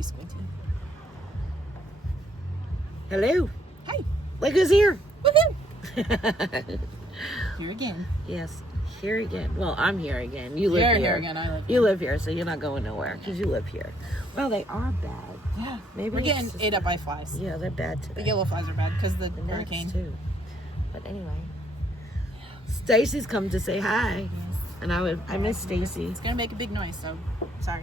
be squinty. Hello. Hi. Look who's here. Woohoo! Here again. Yes, here again. Well, I'm here again. You live You're here. here again. I live here. You live here, so you're not going nowhere because you live here. Well, they are bad. Yeah. Maybe We're getting it's just- ate up by flies. Yeah, they're bad The today. yellow flies are bad because of the gnats, hurricane. too. But anyway, Stacey's come to say hi, and I miss Stacey. It's gonna make a big noise, so sorry.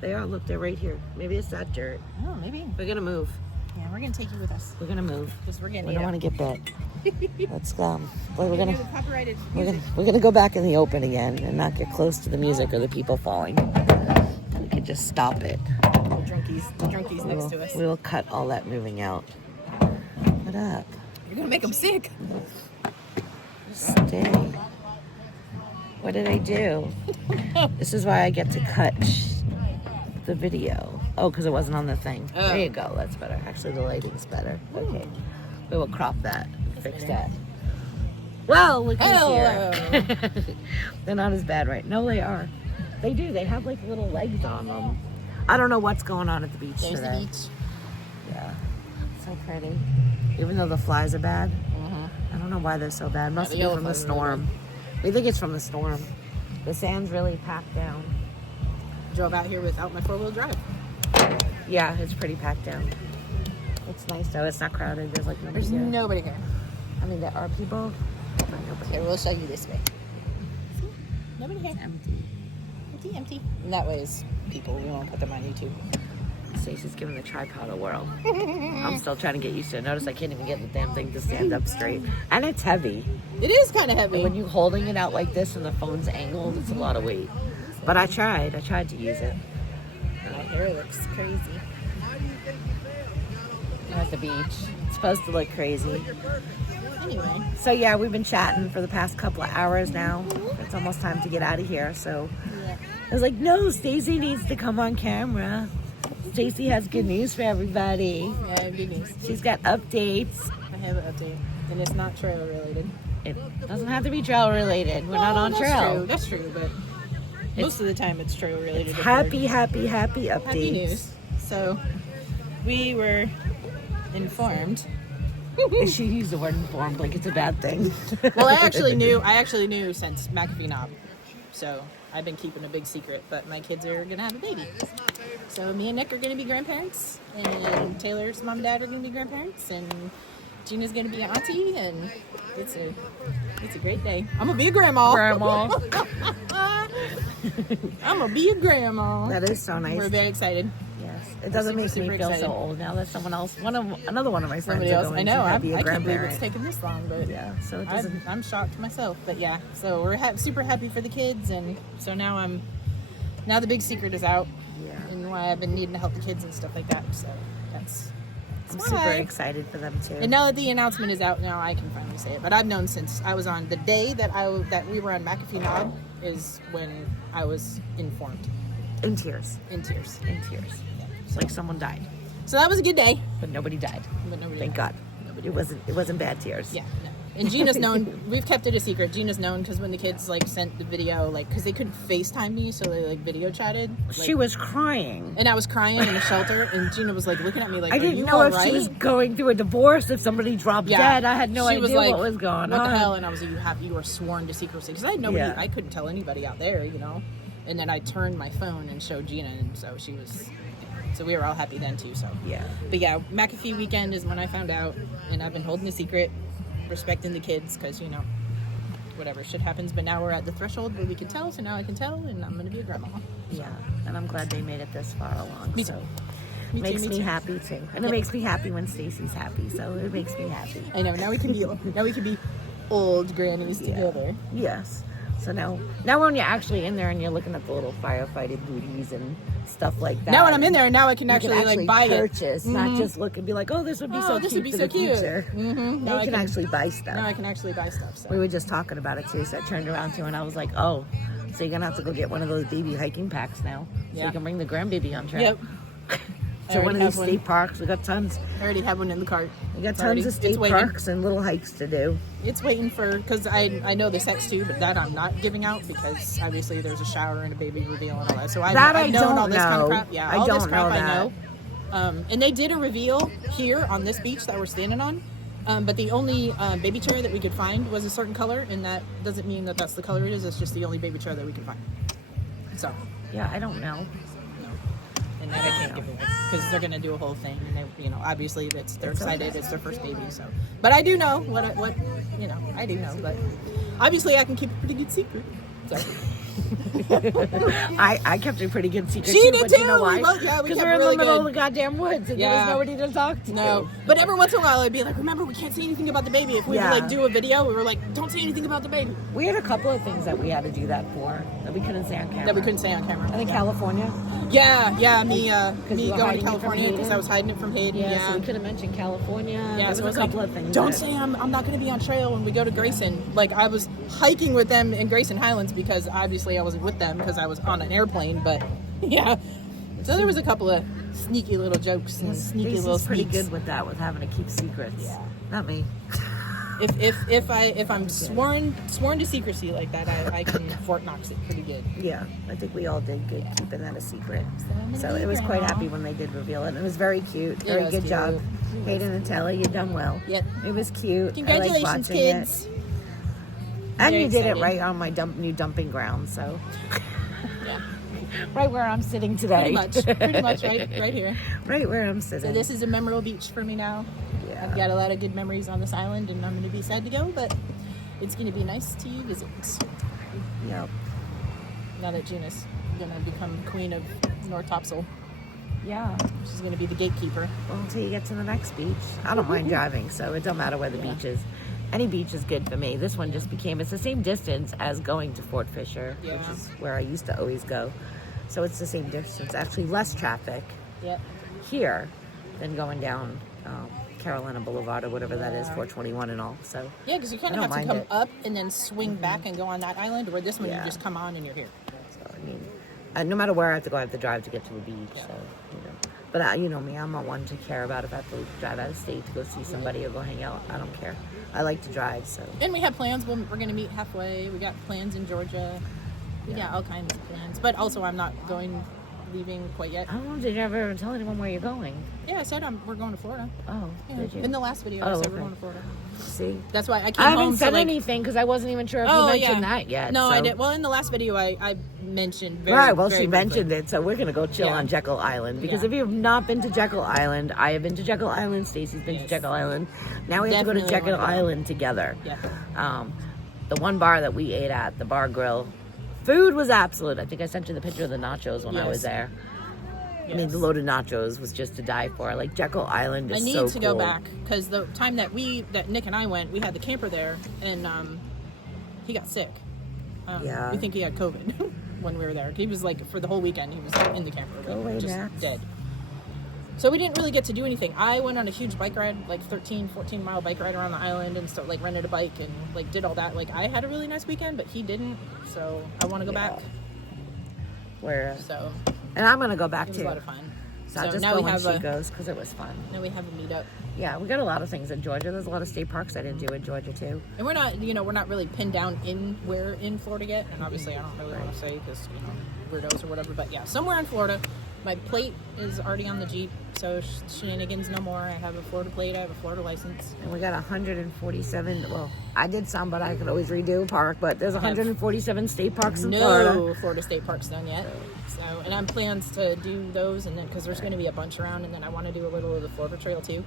They are. Look, they're right here. Maybe it's that dirt. Oh, maybe. We're gonna move. Yeah, we're gonna take you with us We're gonna move. because we're getting We ate don't up. want to get bit. Let's go. We're We're gonna. copyrighted We're gonna go back in the open again and not get close to the music or the people falling. We could just stop it. the drunkies next to us. We will cut all that moving out. What up? You're gonna make them sick. Stay. What did I do? This is why I get to cut the video. Oh, because it wasn't on the thing. Oh. There you go. That's better. Actually, the lighting's better. Okay. We will crop that. Fix that. Well, look who's here. They're not as bad, right? No, they are. They do. They have like little legs on them. I don't know what's going on at the beach There's today. the beach. Yeah. So pretty. Even though the flies are bad. I don't know why they're so bad. Must the be yellow from the flies are really storm. We think it's from the storm. The sand's really packed down. Drove out here without my 4-wheel drive. Yeah, it's pretty packed down. It's nice though. It's not crowded. There's like nobody There's here. nobody here. I mean, there are people, but nobody. Here, we'll show you this way. See? Nobody here. Empty. Empty, empty. And that way is people. We won't put them on YouTube. Stacey's giving the tripod a whirl. I'm still trying to get used to it. Notice I can't even get the damn thing to stand up straight. And it's heavy. It is kind of heavy. When you're holding it out like this and the phone's angled, it's a lot of weight. But I tried. I tried to use it. My hair looks crazy. At the beach. It's supposed to look crazy. Anyway. So yeah, we've been chatting for the past couple of hours now. It's almost time to get out of here. So Yeah. I was like, no, Stacey needs to come on camera. Stacey has good news for everybody. Yeah, good news. She's got updates. I have an update. And it's not trail related. It doesn't have to be trail related. We're not on that's trail. True. That's true, but most of the time it's trail related. Happy updates. Happy news. So we were informed. She used the word informed like it's a bad thing. Well, I actually knew since McAfee Knob. So I've been keeping a big secret, but my kids are gonna have a baby. So me and Nick are gonna be grandparents, and Taylor's mom and dad are gonna be grandparents, and Gina's gonna be an auntie, and it's a great day. I'm gonna be a grandma. Grandma. I'm gonna be a grandma. That is so nice. We're very excited. Yes. It doesn't make me super feel excited. so old now that someone else, another one of my friends Somebody are else. going I know. to I be a can't believe grandparent. it's taken this long, but Yeah, so it doesn't. I'm shocked myself. But yeah, so we're super happy for the kids, and so now the big secret is out, Yeah. and why I've been needing to help the kids and stuff like that. So that's I'm why. super excited for them too. And now that the announcement is out, now I can finally say it. But I've known since I was on the day that we were on McAfee Knob is when I was informed. In tears. In tears. In tears. Yeah. It's like someone died, So that was a good day. but nobody died. But nobody. Thank God. It wasn't bad tears. Yeah. No. And Gina's known. We've kept it a secret. Gina's known because when the kids sent the video, because they couldn't FaceTime me, so they video chatted. She was crying. And I was crying in the shelter, and Gina was looking at me like, I "Are didn't you know all if right?" she was going through a divorce, if somebody dropped dead. I had no She was idea like, what was going on. What the hell? And I was like, you were sworn to secrecy because I had nobody. Yeah. I couldn't tell anybody out there, And then I turned my phone and showed Gina, and so she was. So we were all happy then too. So Yeah. But yeah, McAfee weekend is when I found out, and I've been holding a secret, respecting the kids, because whatever shit happens. But now we're at the threshold where we can tell, so now I can tell, and I'm gonna be a grandma. Yeah. And I'm glad they made it this far along. Me so too. Me makes too, me too. happy too. And it makes me happy when Stacey's happy. So it makes me happy. I know. Now we can be old grannies together. Yes. So now when you're actually in there and you're looking at the little firefighting booties and stuff like that. Now when I'm in there, now I can you actually, buy purchase, it. not just look and be like, oh, this would be so this cute would be for so the cute. future. Mm-hmm. Now you can actually buy stuff. Now I can actually buy stuff. So. We were just talking about it too, so I turned around to her and I was like, oh, so you're gonna have to go get one of those baby hiking packs now, so Yeah. you can bring the grandbaby on trail. Yep. to one of these state parks. We got tons. I already have one in the cart. We got tons of state parks and little hikes to do. It's waiting for, because I know the sex too, but that I'm not giving out because obviously there's a shower and a baby reveal and all that. So I've known all this kind of crap. Yeah, all this crap I know. And they did a reveal here on this beach that we're standing on. But the only baby chair that we could find was a certain color, and that doesn't mean that that's the color it is. It's just the only baby chair that we could find. So. Yeah, I don't know. And that I can't give away because they're gonna do a whole thing, and they, obviously they're excited. It's their first baby, so. But I do know what I do know, but obviously I can keep a pretty good secret. So. I kept a pretty good secret she too, did but too. you know why? Because we're in the middle of the goddamn woods and there was nobody to talk to. No, but every once in a while I'd be like, remember, we can't say anything about the baby. If we would do a video, we were like, don't say anything about the baby. We had a couple of things that we had to do that for that we couldn't say on camera. I think California. Yeah, me going to California because I was hiding it from Hayden. Yeah, so we could have mentioned California. Yeah, so it was a couple of things. Don't say I'm not going to be on trail when we go to Grayson. Like, I was hiking with them in Grayson Highlands because obviously I wasn't with them because I was on an airplane. But yeah, so there was a couple of sneaky little jokes and sneaky little sneaks. Pretty good with that, with having to keep secrets. Yeah, not me. If I'm sworn to secrecy like that, I can Fort Knox it pretty good. Yeah, I think we all did good keeping that a secret. So it was quite happy when they did reveal it. It was very cute. Very good job. Hayden and Taylor, you done well. Yep. It was cute. Congratulations, kids. And you did it right on my new dumping ground, so. Yeah. Right where I'm sitting today. Pretty much right here. Right where I'm sitting. So this is a memorable beach for me now. Yeah. I've got a lot of good memories on this island, and I'm going to be sad to go, but it's going to be nice to visit. Yep. Now that June is going to become queen of North Topsail. Yeah. She's going to be the gatekeeper. Well, until you get to the next beach. I don't mind driving, so it don't matter where the beach is. Any beach is good for me. This one just it's the same distance as going to Fort Fisher, which is where I used to always go. So it's the same distance. Actually, less traffic here than going down Carolina Boulevard or whatever that is, 421 and all. So yeah, because you kind of have to come up and then swing back and go on that island, where this one you just come on and you're here. So I mean, no matter where I have to go, I have to drive to get to the beach. Yeah. So but you know me, I'm not one to care about if I have to drive out of state to go see somebody or go hang out. I don't care. I like to drive. So. And we have plans. We're going to meet halfway. We got plans in Georgia. We got all kinds of plans. But also, I'm not leaving quite yet. I don't know. Did you ever tell anyone where you're going? Yeah, I said we're going to Florida. Oh, did you? In the last video, I said we're going to Florida. See? That's why I came home. I haven't said anything because I wasn't even sure if you mentioned that yet. No, so. I did. Well, in the last video, I mentioned very right, well, very she briefly. mentioned it, so we're going to go chill on Jekyll Island. Because if you have not been to Jekyll Island, I have been to Jekyll Island, Stacey's been to Jekyll Island. Now we have to go to Jekyll Island together. Yeah. The one bar that we ate at, the Bar Grill, food was absolute. I think I sent you the picture of the nachos when I was there. I mean, the loaded nachos was just to die for. Like, Jekyll Island is so cool. I need to go back, because the time that Nick and I went, we had the camper there, and he got sick. We think he had COVID when we were there. He was like, for the whole weekend, he was in the camper, just dead. So we didn't really get to do anything. I went on a huge bike ride, like 14 mile bike ride around the island, and so like rented a bike and like did all that. Like, I had a really nice weekend, but he didn't, so I want to go back. And I'm going to go back too. It was a lot of fun. So I'll just go when she goes because it was fun. Now we have a meetup. Yeah, we got a lot of things in Georgia. There's a lot of state parks I didn't do in Georgia too. And we're not really pinned down where in Florida yet. And obviously I don't really want to say because, weirdos or whatever. But yeah, somewhere in Florida. My plate is already on the Jeep, so shenanigans no more. I have a Florida plate. I have a Florida license. And we got 147. Well, I did some, but I could always redo a park. But there's 147 state parks in Florida. No Florida state parks done yet. So, and I have plans to do those, and then because there's going to be a bunch around, and then I want to do a little of the Florida Trail too.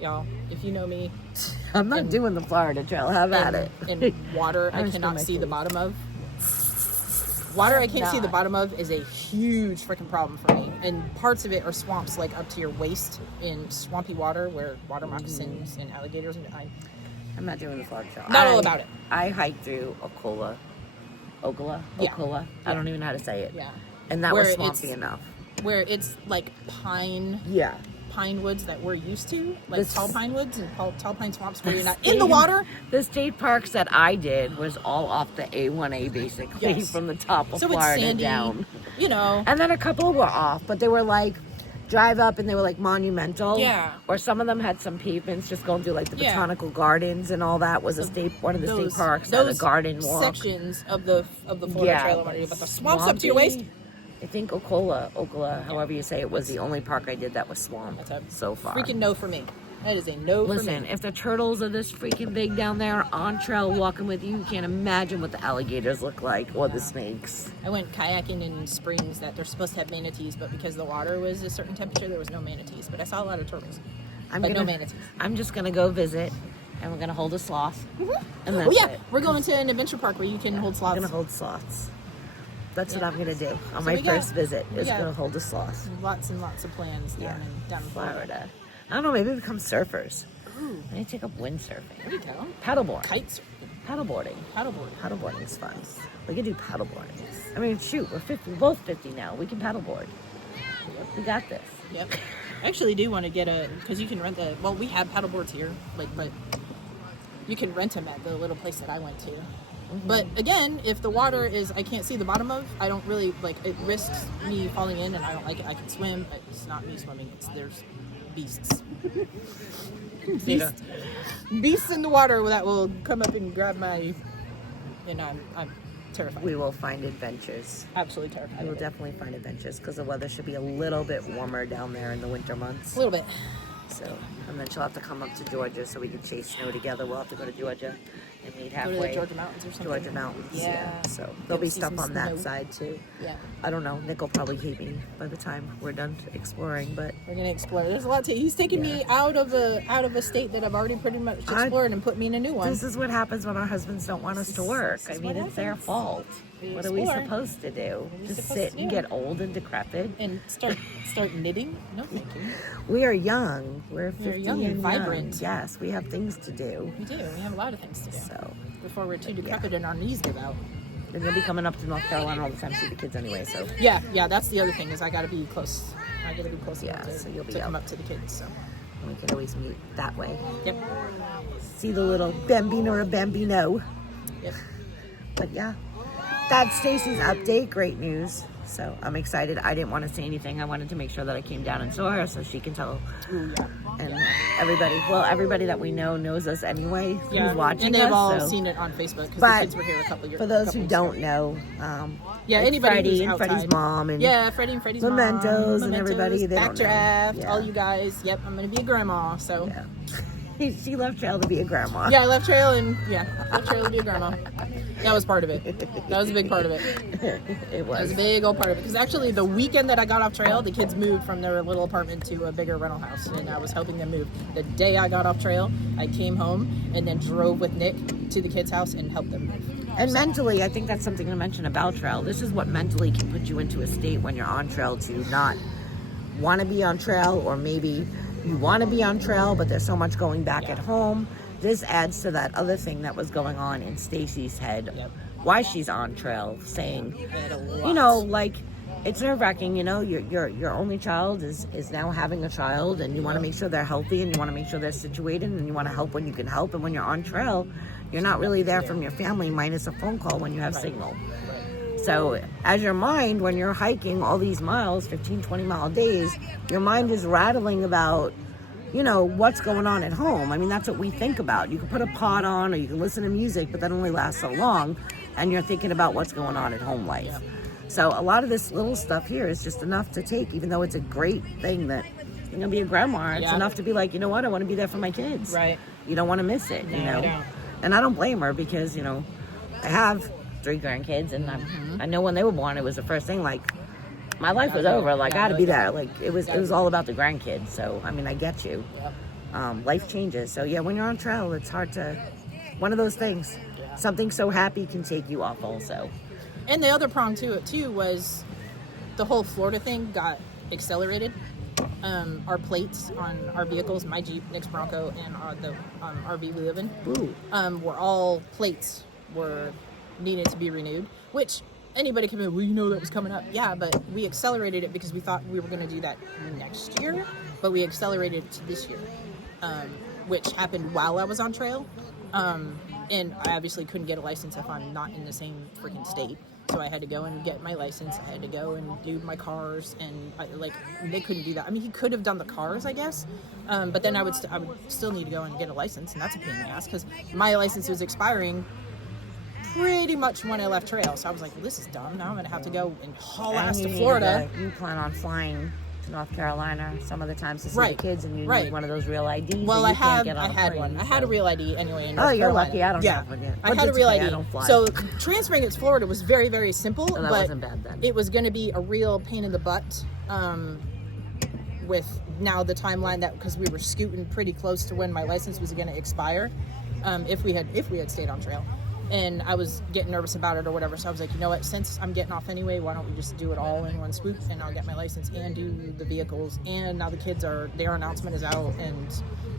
Y'all, if you know me, I'm not doing the Florida Trail. Have at it. And water, I cannot see the bottom of. Water I can't see the bottom of is a huge freaking problem for me. And parts of it are swamps, like up to your waist in swampy water where water moccasins and alligators. And I'm not doing the Florida Trail. Not all about it. I hiked through Ocala. Yeah. I don't even know how to say it. Yeah. And that was swampy enough. Where it's like pine woods that we're used to, like tall pine woods and tall pine swamps where you're not in the water. The state parks that I did was all off the A1A basically, from the top of Florida sandy, down. And then a couple were off, but they were like drive up and they were like monumental. Yeah. Or some of them had some pavements just going through like the Yeah. botanical gardens and all that was one of the state parks had a garden walk. Sections of the Florida Trail I wanted to do, but the swamps up to your waist. I think Ocala, however you say it, was the only park I did that was swamp so far. Freaking no for me. That is a no for me. Listen, if the turtles are this freaking big down there on trail walking with you, you can't imagine what the alligators look like or the snakes. I went kayaking in springs that they're supposed to have manatees, but because the water was a certain temperature, there was no manatees. But I saw a lot of turtles, no manatees. I'm just going to go visit, and we're going to hold a sloth. And that's it. We're going to an adventure park where you can hold sloths. I'm going to hold sloths. That's what I'm going to do on my first visit, is going to hold a sloth. Lots and lots of plans down in Florida. I don't know, maybe become surfers. Ooh. I need to take up windsurfing. There you go. Paddleboard. Kite surfing. Paddleboarding. Paddleboarding's fun. We can do paddleboarding. I mean, shoot, we're both 50 now. We can paddleboard. Yep. We got this. Yep. I actually do want to get because you can rent we have paddleboards here, but you can rent them at the little place that I went to. Mm-hmm. But again, if the water is, I can't see the bottom of, I don't really, it risks me falling in and I don't like it. I can swim, but it's not me swimming. There's beasts. Beasts in the water that will come up and grab my, and I'm terrified. We will find adventures. Absolutely terrified. We will definitely find adventures because the weather should be a little bit warmer down there in the winter months. A little bit. So, and then she'll have to come up to Georgia so we can chase snow together. We'll have to go to Georgia and meet halfway. Go to the Georgia mountains or something. Georgia mountains, yeah. So there'll be stuff on that side too. Yeah. I don't know. Nick will probably hate me by the time we're done exploring, but we're gonna explore. There's a lot to. He's taking me out of a state that I've already pretty much explored and put me in a new one. This is what happens when our husbands don't want us to work. I mean, it's their fault. What are we supposed to do? Just sit and get old and decrepit and start knitting? No, thank you. We are young. We're 50 young and vibrant. Yes, we have things to do. We do. We have a lot of things to do. So before we're too decrepit and our knees give out. We're gonna be coming up to North Carolina all the time to see the kids anyway. So yeah. That's the other thing is I gotta be close. I gotta be close enough so you'll be to come up to the kids. So we can always meet that way. Yep. See the little bambino or bambino. Yep. But yeah. That's Stacey's update. Great news. So I'm excited. I didn't want to say anything. I wanted to make sure that I came down and saw her so she can tell. Ooh, yeah. And everybody that we know knows us anyway who's watching and they've us. all seen it on Facebook because the kids were here a couple years ago. For those who don't know, anybody Freddie and Freddie's mom and Freddie and Freddie's Mementos mom, and everybody. They Backdraft, don't know. all you guys. Yep, I'm gonna be a grandma. So she left Trail to be a grandma. Yeah, I left Trail to be a grandma. That was part of it. That was a big part of it. It was. That was a big old part of it. Because actually, the weekend that I got off Trail, the kids moved from their little apartment to a bigger rental house, and I was helping them move. The day I got off Trail, I came home and then drove with Nick to the kids' house and helped them move. And mentally, I think that's something to mention about Trail. This is what mentally can put you into a state when you're on Trail to not want to be on Trail, or maybe you want to be on Trail, but there's so much going back at home. This adds to that other thing that was going on in Stacey's head, why she's on Trail, saying, it's nerve-wracking, your only child is now having a child, and you want to make sure they're healthy, and you want to make sure they're situated, and you want to help when you can help, and when you're on Trail, you're not really there from your family, minus a phone call when you have signal. So as your mind, when you're hiking all these miles, 15, 20-mile days, your mind is rattling about, what's going on at home. I mean, that's what we think about. You can put a pod on or you can listen to music, but that only lasts so long, and you're thinking about what's going on at home life. So a lot of this little stuff here is just enough to take, even though it's a great thing that you're going to be a grandma. It's enough to be like, you know what, I want to be there for my kids. Right. You don't want to miss it, I don't. And I don't blame her because, I have 3 grandkids, and I know when they were born, it was the first thing, my life was over. I got to be there. It was all about the grandkids. So, I mean, I get you. Life changes. So, when you're on Trail, it's hard to, one of those things. Something so happy can take you off also. And the other prong to it, too, was the whole Florida thing got accelerated. Our plates on our vehicles, my Jeep, Nick's Bronco, and the RV we live in, were all plates needed to be renewed, which anybody can be like, well, that was coming up. Yeah, but we accelerated it because we thought we were going to do that next year, but we accelerated it to this year, which happened while I was on Trail. And I obviously couldn't get a license if I'm not in the same freaking state. So I had to go and get my license. I had to go and do my cars, and they couldn't do that. I mean, he could have done the cars, I guess, but then I would still need to go and get a license, and that's a pain in the ass because my license was expiring pretty much when I left trail. So I was like, well, this is dumb. Now I'm gonna have to go and haul ass to Florida. You plan on flying to North Carolina some of the times to see Right. the kids, and you Right. need one of those real IDs. Well, and I you can't had get on a plane, one. I had so- a real ID anyway in Oh, North you're Carolina. lucky. I don't Yeah. have one yet. I But had a it's real okay, ID. I don't fly. So transferring it to Florida was very, very simple, that but wasn't bad then. it was going to be a real pain in the butt with now the timeline that because we were scooting pretty close to when my license was going to expire if we had stayed on trail. And I was getting nervous about it or whatever, so I was like, you know what, since I'm getting off anyway, why don't we just do it all in one swoop, and I'll get my license and do the vehicles, and now the kids their announcement is out, and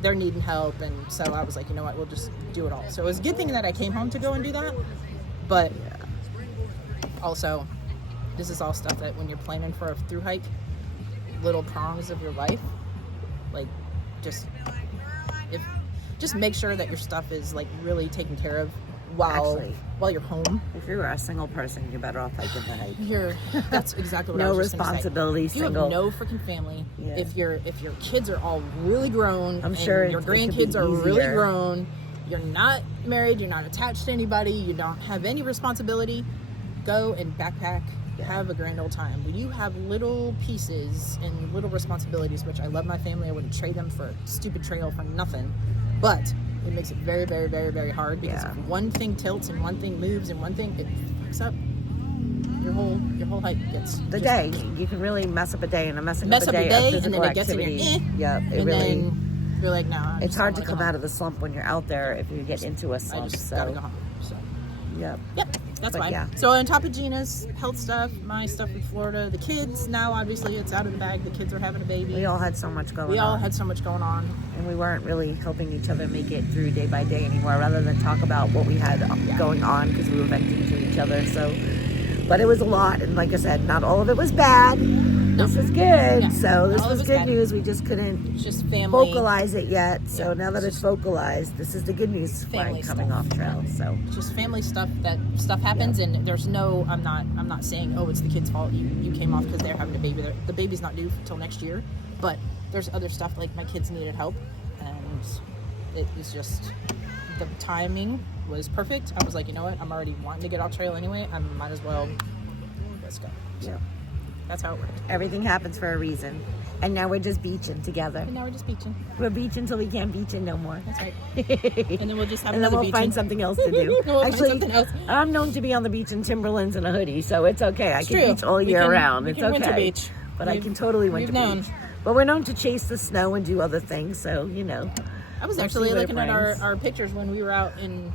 they're needing help, and so I was like, you know what, we'll just do it all. So it was a good thing that I came home to go and do that, but also, this is all stuff that when you're planning for a thru hike, little prongs of your life, like, just make sure that your stuff is, like, really taken care of while you're home. If you were a single person, you're better off hiking the hike. That's exactly what I No was just gonna say. responsibility, If you single. have no freaking family, Yeah. if your kids are all really grown, I'm and sure your it could be grandkids are really easier. grown, you're not married, you're not attached to anybody, you don't have any responsibility, go and backpack, have a grand old time. When you have little pieces and little responsibilities, which I love my family, I wouldn't trade them for a stupid trail for nothing, but it makes it very, very, very, very hard because if one thing tilts and one thing moves and one thing, it fucks up your whole hike gets The day. You can really mess up a day, and mess up a a day day, of and physical then it gets in your activity. Yep, it and really. then you're like, no. It's hard to come out of the slump when you're out there if you get into a I slump. just So, gotta go home. So. yep. Yep, that's But fine. yeah. So on top of Gina's health stuff, my stuff in Florida, the kids, now obviously it's out of the bag. The kids are having a baby. We all had so much going on. We all had so much going on. And we weren't really helping each other make it through day by day anymore, rather than talk about what we had going on because we were venting to each other. So, but it was a lot, and like I said, not all of it was bad. This is good. No, So this all of was it's good bad. news. We just couldn't It's just family. vocalize it yet. So Yeah, now that it's vocalized, this is the good news Family coming stuff. off trail. So Just family stuff. That stuff happens, and there's no. I'm not saying, oh, it's the kid's fault. You came off because they're having a baby. The baby's not due until next year. But there's other stuff like my kids needed help, and it was just the timing was perfect. I was like, you know what? I'm already wanting to get off trail anyway. I might as well. Let's go. yeah, That's how it worked. everything happens for a reason. And now we're just beaching together. And now we're just beaching. We're beaching till we can't beach no more. That's right. And then we'll just have And then another we'll beaching. find something else to do. We'll find Actually, something else. I'm known to be on the beach in Timberlands and a hoodie, so it's okay. I It's can true. beach all We year can- round. we It's can okay. winter beach. But I We've- can totally winter we've known. beach. But we're known to chase the snow and do other things, so you know. I was We'll actually see what it looking at brings. our pictures when we were out in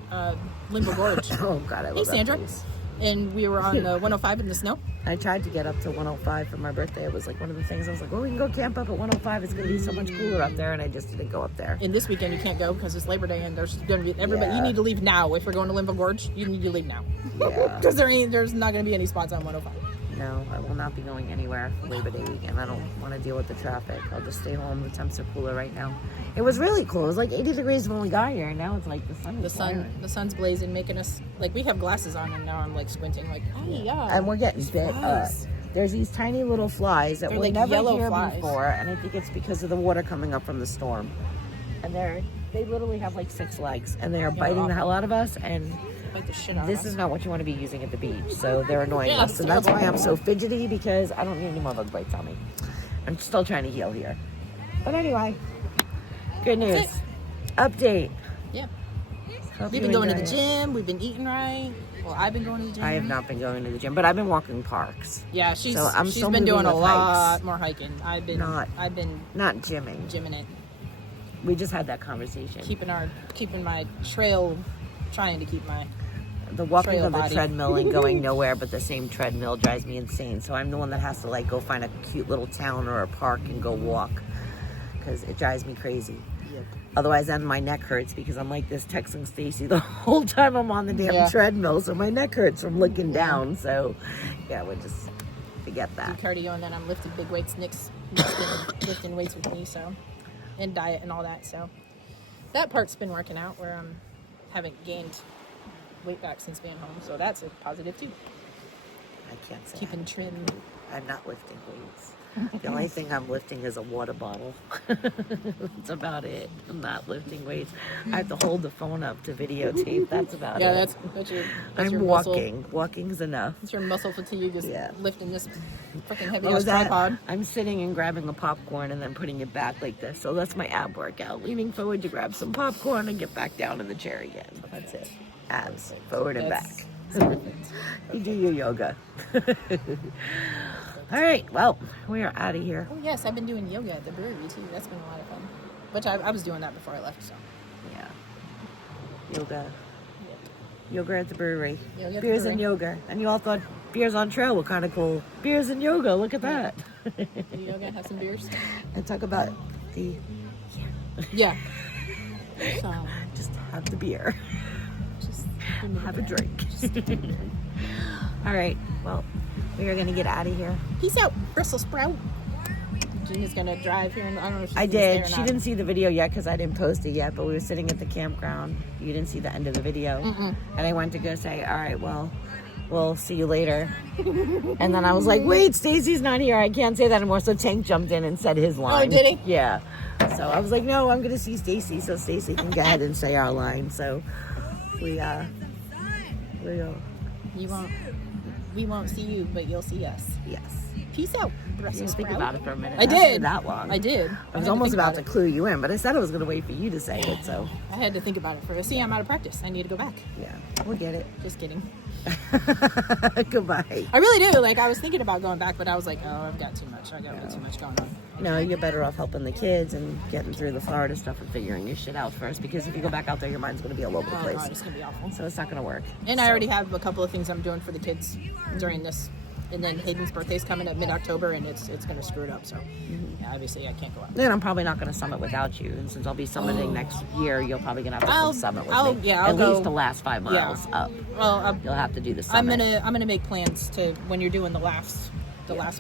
Limbo Gorge. Oh God, I love Hey, that Sandra. place. And we were on the 105 in the snow. I tried to get up to 105 for my birthday. It was like one of the things. I was like, well, we can go camp up at 105. It's going to be so much cooler up there, and I just didn't go up there. And this weekend you can't go because it's Labor Day and there's going to be everybody. Yeah. You need to leave now if you're going to Limbo Gorge. You need to leave now Yeah. because there's not going to be any spots on 105. No, I will not be going anywhere for Labor Day weekend. I don't want to deal with the traffic. I'll just stay home. The temps are cooler right now. It was really cool. It was like 80 degrees when we got here, and now it's like the sun is glaring. The sun's blazing, making us like we have glasses on, and now I'm like squinting, like yeah. And we're getting bit up. flies. There's these tiny little flies that They're were like never yellow here flies. before, and I think it's because of the water coming up from the storm. And they literally have like 6 legs, and they are biting the awful. hell out of us. And Bite the shit out this of is us. not what you want to be using at the beach. So they're annoying Yeah, us, and that's why I'm so fidgety, because I don't need any more bug bites on me. I'm still trying to heal here. But anyway, good news. That's Update. Yeah. Hope We've you been going to enjoy the it. gym. We've been eating right. Well, I've been going to the gym. I have not been going to the gym, but I've been walking parks. Yeah, So I'm she's still been doing moving a with lot hikes. more hiking. I've been Not gymming. gymming it, We just had that conversation. keeping my trail, trying to keep my. The walking trail on the body. treadmill and going nowhere but the same treadmill drives me insane. So I'm the one that has to like go find a cute little town or a park and go walk, because it drives me crazy. Yep. Otherwise, then my neck hurts because I'm like this texting Stacey the whole time I'm on the damn treadmill. So my neck hurts from looking down. So yeah, we just forget Do that. cardio, and then I'm lifting big weights. Nick's lifting weights with me, so, and diet and all that. So that part's been working out, where haven't gained weight back since being home. So that's a positive too. I can't say Keeping trim. I'm not lifting weights. The only thing I'm lifting is a water bottle. That's about it. I'm not lifting weights. I have to hold the phone up to videotape. That's about it. Yeah, that's your I'm walking. muscle. Walking's enough. It's your muscle fatigue is lifting this freaking heavy ass that? tripod. I'm sitting and grabbing a popcorn and then putting it back like this. So that's my ab workout. Leaning forward to grab some popcorn and get back down in the chair again. That's it. Abs. Forward and back. You do your yoga. All right, well, we are out of here. Oh, yes, I've been doing yoga at the brewery, too. That's been a lot of fun. Which I was doing that before I left, so. Yeah. Yoga at the brewery. Yoga at the Beers brewery. and yoga. And you all thought beers on trail were kind of cool. Beers and yoga, look at that. Do yoga, have some beers. And talk about the... Yeah. So, Just have the beer. just Have a drink. All right, well, we are going to get out of here. Peace out, Brussels sprout. Gina's going to drive here. And I don't know if she's I gonna stay did. or She not. didn't see the video yet because I didn't post it yet, but we were sitting at the campground. You didn't see the end of the video. And I went to go say, all right, well, we'll see you later. And then I was like, wait, Stacey's not here. I can't say that anymore. So Tank jumped in and said his line. Oh, did he? Yeah. So I was like, no, I'm going to see Stacey so Stacey can go ahead and say our line. So we won't see you, but you'll see us. yes. Peace out, You Brussels didn't think sprout. about it for a minute. I It hasn't been did. that long. I did. I was almost about to clue you in, but I said I was going to wait for you to say it. So I had to think about it first. See, I'm out of practice. I need to go back. yeah, we'll get it. Just kidding. Goodbye. I really do. Like, I was thinking about going back, but I was like, oh, I've got too much. I got way too much going on. No, you're better off helping the kids and getting through the Florida stuff and figuring your shit out first. Because if you go back out there, your mind's going to be all over the Oh, place. God, it's going to be awful. So it's not going to work. And I already have a couple of things I'm doing for the kids during this. And then Hayden's birthday's coming at mid-October, and it's going to screw it up. So, yeah, obviously, I can't go out. Then I'm probably not going to summit without you. And since I'll be summiting next year, you're probably going to have to I'll- come summit with I'll- me. yeah, I'll At go- least the last 5 miles up. Well, You'll have to do the I'm summit. gonna make plans to when you're doing the last,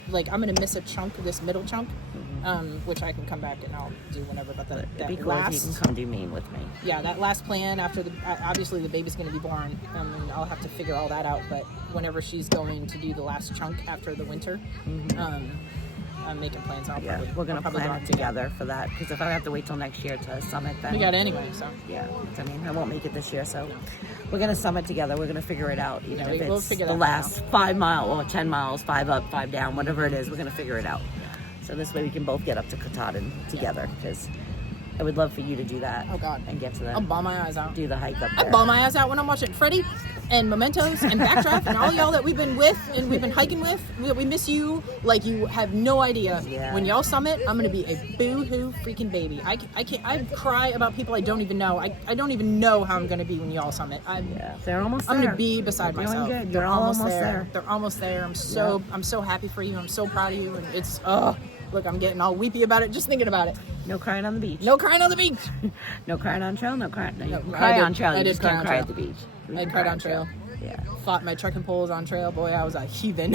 like I'm gonna miss a chunk, this middle chunk, which I can come back and I'll do whenever. But It'd be that cool if you last, can come do Maine with me. yeah, that last plan after obviously the baby's gonna be born, and I'll have to figure all that out. But whenever she's going to do the last chunk after the winter, I'm making plans. Yeah, we're going to probably plan go it out together for that. Because if I have to wait till next year to summit, then... We got it anyway, so Yeah, I mean, I won't make it this year, so we're going to summit together. We're going to figure it out. Even if we'll it's figure the that last 5 miles or 10 miles, 5 up, 5 down, whatever it is, we're going to figure it out. So this way we can both get up to Katahdin together, because I would love for you to do that. Oh, God. And get to I'll bawl my eyes out. do the hike up I there. bawl my eyes out when I'm watching Freddie and Mementos and Backdraft and all y'all that we've been with and we've been hiking with. We miss you like you have no idea. Yeah. When y'all summit, I'm gonna be a boo-hoo freaking baby. I can't. I cry about people I don't even know. I don't even know how I'm gonna be when y'all summit. Yeah, they're almost I'm there. gonna be beside They're doing myself. good. They're almost there. They're almost there. I'm so happy for you. I'm so proud of you. And it's look, I'm getting all weepy about it just thinking about it. No crying on the beach. No crying on the beach. No crying on trail. No crying. No, you No, can I cry did- on trail. I You did just cry can't on cry trail. at the beach. You I can cried cry on trail. Yeah. Fought my trekking poles on trail. Boy, I was a heathen.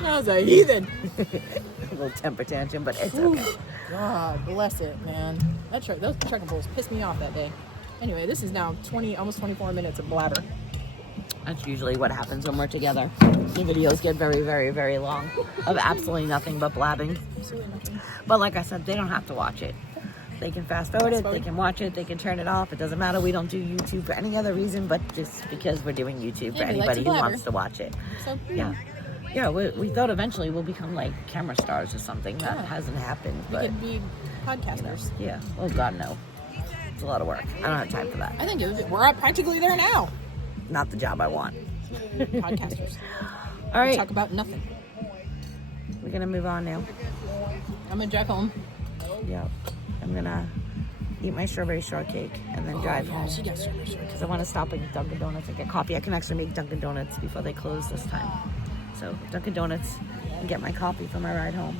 I was a heathen. A little temper tantrum, but it's Ooh, okay. God bless it, man. Those trekking poles pissed me off that day. Anyway, this is now almost 24 minutes of blabber. That's usually what happens when we're together. The videos get very, very, very long of absolutely nothing but blabbing. Absolutely nothing. But like I said, they don't have to watch it. They can fast forward it, they can watch it, they can turn it off. It doesn't matter. We don't do YouTube for any other reason but just because we're doing YouTube for Yeah, we like anybody to who blabber. wants to watch it. So, Yeah. Yeah, we thought eventually we'll become like camera stars or something. That Yeah. hasn't happened, we but could be podcasters. yeah. Oh God, no. It's a lot of work. I don't have time for that. I think we're practically there now. Not the job I want. Podcasters. All right, Talk about nothing. we're gonna move on now. I'm gonna drive home. Yeah, I'm gonna eat my strawberry shortcake and then drive Yeah, home she got so much. because I want to stop at Dunkin' Donuts and get coffee. I can actually make Dunkin' Donuts before they close this time. So Dunkin' Donuts and get my coffee for my ride home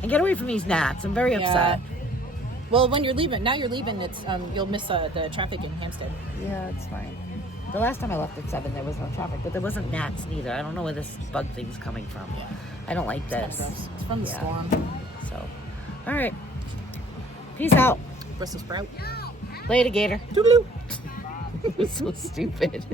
and get away from these gnats. I'm very upset. Well, when you're leaving, it's you'll miss the traffic in Hampstead. Yeah, it's fine. The last time I left at 7, there was no traffic, but there wasn't gnats neither. I don't know where this bug thing's coming from. Yeah. I don't like It's this. from the Yeah. storm. So, all right. Peace out. Brussels sprout. Later, Gator. Toodaloo. It was so stupid.